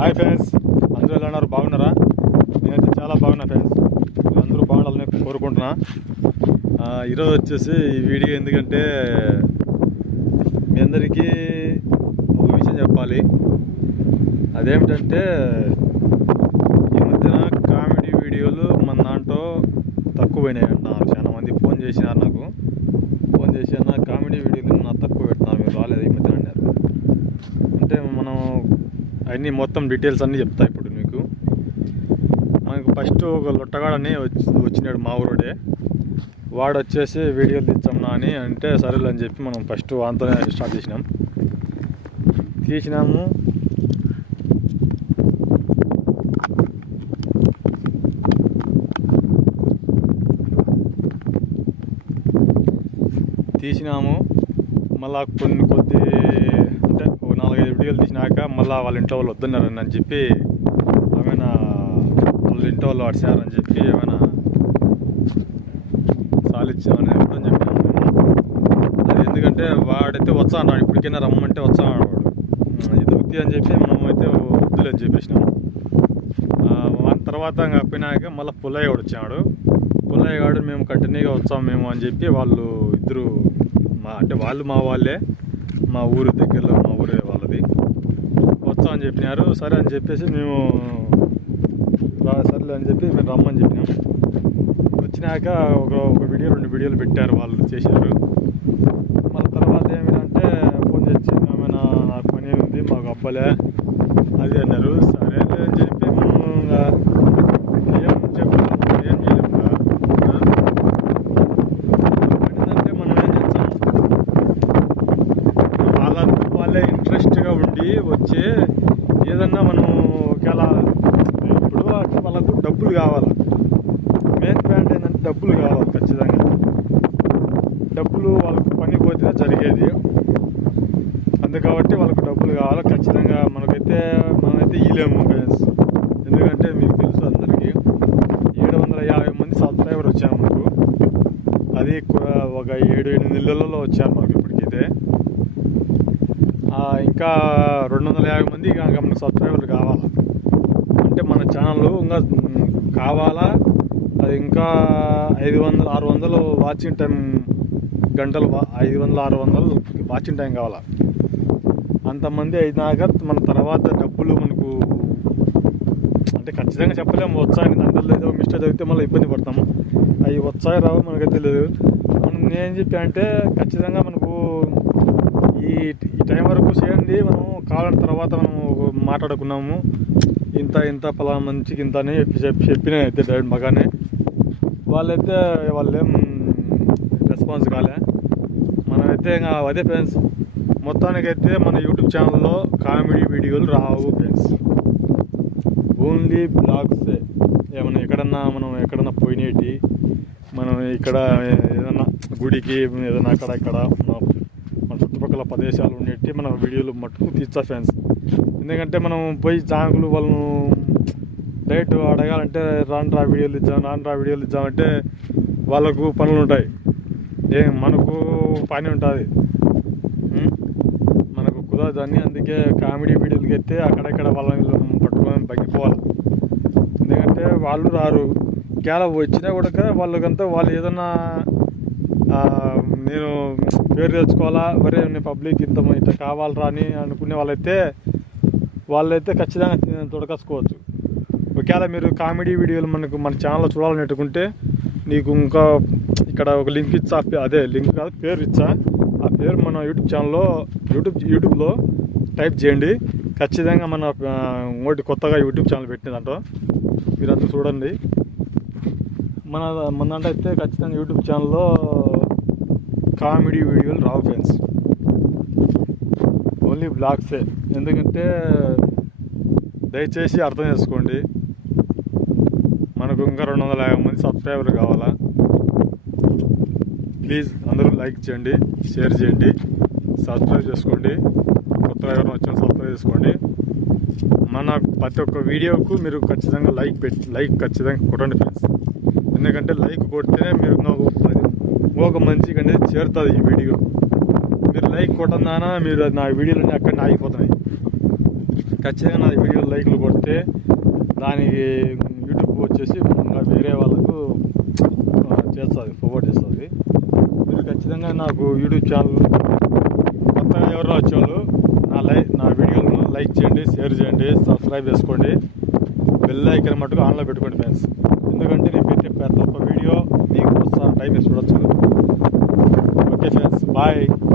Hi friends. అందరూ ఎలా ఉన్నారు? బాగున్నారా? నేనైతే చాలా బాగున్నా ఫ్రెండ్స్. అందరూ బాగుండాలని కోరుకుంటున్నా. ఈరోజు వచ్చేసి ఈ వీడియో ఎందుకంటే మీ అందరికీ ఒక విషయం చెప్పాలి. అదేమిటంటే ఈ మధ్యన కామెడీ వీడియోలు మన దాంట్లో తక్కువైనాయి అంటున్నారు చాలా మంది ఫోన్ చేసినారు నాకు. ఫోన్ చేసి అన్న కామెడీ వీడియోలు నా తక్కువ పెట్టినా మీరు రాలేదు ఈ మధ్యన? అన్నీ మొత్తం డీటెయిల్స్ అన్నీ చెప్తా ఇప్పుడు మీకు. మనకు ఫస్ట్ ఒక లొట్టగాడని వచ్చి వచ్చినాడు మా ఊరోడే. వాడు వచ్చేసి వీడియోలు తెచ్చామన్నా అని అంటే సరేలే అని చెప్పి మనం ఫస్ట్ వాంతోనే స్టార్ట్ చేసినాం. తీసినాము. తీసినాము. మళ్ళా కొన్ని కొద్ది నాలుగైదు వీడియోలు తీసినాక మళ్ళీ వాళ్ళ ఇంట్లో వాళ్ళు వద్దన్నారని అని చెప్పి ఏమైనా వాళ్ళ ఇంట్లో వాళ్ళు అడిచారని చెప్పి ఏమైనా సాలిచ్చామని అని చెప్పాను అది ఎందుకంటే వాడైతే వచ్చా అన్నాడు ఇప్పటికైనా రమ్మంటే వచ్చా అన్నాడు. వాడు ఇది వృత్తి అని చెప్పి మనం అయితే వద్దులే అని చెప్పేసినాము వాని తర్వాత ఇంకా పోయినాక మళ్ళీ పుల్లయ్య వచ్చాడు. పుల్లయ్య గాడు మేము కంటిన్యూగా వచ్చాం మేము అని చెప్పి వాళ్ళు ఇద్దరు మా అంటే వాళ్ళు మా వాళ్ళే మా ఊరు దగ్గరలో మా ఊరే వాళ్ళది. వస్తాం అని చెప్పినారు. సరే అని చెప్పేసి మేము రా సర్లే అని చెప్పి మేము రమ్మని చెప్పినాం. వచ్చినాక ఒక ఒక వీడియో రెండు వీడియోలు పెట్టారు వాళ్ళు చేశారు. మళ్ళీ తర్వాత ఏమిటంటే ఫోన్ చేసి ఏమైనా నాకు పని ఉంది మాకు అబ్బలే అది అన్నారు. సరేలే అని చెప్పి మేము ఇంకా ఏం చెప్పాలి ఏం చేయలేము ఇంకా. ఆ? పడిందంటే మనం ఏం చేస్తాం వాళ్ళంతా వాళ్ళే ఇంట్రెస్ట్గా ఉండి వచ్చి ఏదన్నా మనం ఒకవేళ ఇప్పుడు అంటే వాళ్ళకు డబ్బులు కావాలి. మెయిన్ పాయింట్ ఏంటంటే డబ్బులు కావాలి ఖచ్చితంగా. డబ్బులు వాళ్ళకు పని పోతే జరిగేది. అందుకబట్టి వాళ్ళకు డబ్బులు కావాలి. ఖచ్చితంగా మనకైతే మనమైతే ఇయ్యలేము ఫ్రెండ్స్. ఎందుకంటే మీకు తెలుసు అందరికీ ఏడు వందల యాభై మంది సబ్స్క్రైబర్ వచ్చారు మనకు అది ఒక ఏడు ఎనిమిది నెలలలో వచ్చారు మనకి ఇప్పటికైతే. ఇంకా రెండు వందల యాభై మంది కనుక మనకు సబ్స్క్రైబర్లు కావాలా? అంటే మన ఛానల్ ఇంకా కావాలా? అది ఇంకా ఐదు వందలు ఆరు వందలు వాచింగ్ టైం గంటలు ఐదు వందలు ఆరు వందలు వాచింగ్ టైం కావాలా? అంతమంది అయినాక మన తర్వాత డబ్బులు మనకు అంటే ఖచ్చితంగా చెప్పలేము. వచ్చాయని దాంట్లో ఏదో మిస్టేక్ అయితే మళ్ళీ ఇబ్బంది పడతాము. అవి వచ్చాయి రావు మనకైతే తెలియదు మనం నేను చెప్పి అంటే ఖచ్చితంగా మనకు ఈ ఈ టైం వరకు చేయండి. మనం కావాలని తర్వాత మనం మాట్లాడుకున్నాము. ఇంత ఇంత పలా మంచికి ఇంత అని చెప్పి చెప్పి చెప్పిన అయితే డైరెక్ట్ మగానే. వాళ్ళైతే వాళ్ళేం రెస్పాన్స్ కాలే. మనమైతే ఇంకా అదే ఫ్రెండ్స్. మొత్తానికైతే మన యూట్యూబ్ ఛానల్లో కామెడీ వీడియోలు రావు ఫ్రెండ్స్. ఓన్లీ బ్లాగ్సే ఏమన్నా ఎక్కడన్నా మనం ఎక్కడన్నా పోయినేటి మనం ఇక్కడ ఏదన్నా గుడికి ఏదన్నా అక్కడ ఇక్కడ చుట్టుపక్కల ప్రదేశాలు ఉండేటి మన వీడియోలు మట్టుకు తీస్తా ఫ్రెండ్స్. ఎందుకంటే మనం పోయి జాంకులు వాళ్ళను డైరెక్ట్ అడగాలంటే రాను రా వీడియోలు ఇద్దాం రాను రా వీడియోలు ఇద్దామంటే వాళ్ళకు పనులు ఉంటాయి. ఏం మనకు పని ఉంటుంది. మనకు కుదరదని అందుకే కామెడీ వీడియోలకి అయితే అక్కడక్కడ వాళ్ళని పట్టుకొని బగ్గిపోవాలి. ఎందుకంటే వాళ్ళు రారు. కేల వచ్చినా కూడా వాళ్ళకంతా వాళ్ళు ఏదన్నా పేరు తెచ్చుకోవాలా వరే నేను పబ్లిక్ ఇంత ఇట్లా కావాలరా అని అనుకునే వాళ్ళైతే వాళ్ళైతే ఖచ్చితంగా తొడకసుకోవచ్చు. ఒకవేళ మీరు కామెడీ వీడియోలు మనకు మన ఛానల్లో చూడాలని పెట్టుకుంటే నీకు ఇంకా ఇక్కడ ఒక లింక్ ఇచ్చా అదే లింక్ కాదు పేరు ఇచ్చా. ఆ పేరు మన యూట్యూబ్ ఛానల్లో యూట్యూబ్ యూట్యూబ్లో టైప్ చేయండి. ఖచ్చితంగా మన ఇంకోటి కొత్తగా యూట్యూబ్ ఛానల్ పెట్టిన మీరు అంతా చూడండి. మన మన అయితే ఖచ్చితంగా యూట్యూబ్ ఛానల్లో కామెడీ వీడియోలు రావు ఫ్రెండ్స్. ఓన్లీ బ్లాగ్సే. ఎందుకంటే దయచేసి అర్థం చేసుకోండి. మనకు ఇంకా రెండు వందల యాభై మంది సబ్స్క్రైబర్లు కావాలా? ప్లీజ్ అందరూ లైక్ చేయండి షేర్ చేయండి సబ్స్క్రైబ్ చేసుకోండి. కొత్తగా ఎవరైనా వచ్చిన సబ్స్క్రైబ్ చేసుకోండి. మన ప్రతి ఒక్క వీడియోకు మీరు ఖచ్చితంగా లైక్ పెట్టి లైక్ ఖచ్చితంగా కొట్టండి ఫ్రెండ్స్. ఎందుకంటే లైక్ కొడితేనే మీరు ఇంకొక ఒక మంచి మంచిగా అనేది చేరుతుంది ఈ వీడియో. మీరు లైక్ కొట్టందానా మీరు నా వీడియోలన్నీ అక్కడనే ఆగిపోతున్నాయి. ఖచ్చితంగా నా వీడియో లైక్లు కొడితే దానికి యూట్యూబ్ వచ్చేసి వేరే వాళ్ళకు చేస్తుంది ఫోర్వర్డ్ చేస్తుంది. మీరు ఖచ్చితంగా నాకు యూట్యూబ్ ఛానల్ కొత్తగా ఎవరో వచ్చేవాళ్ళు నా లై నా వీడియోలను లైక్ చేయండి షేర్ చేయండి సబ్స్క్రైబ్ చేసుకోండి. బెల్ ఐకన్ మటుకు ఆన్లో పెట్టుకోండి ఫ్రెండ్స్. ఎందుకంటే నేను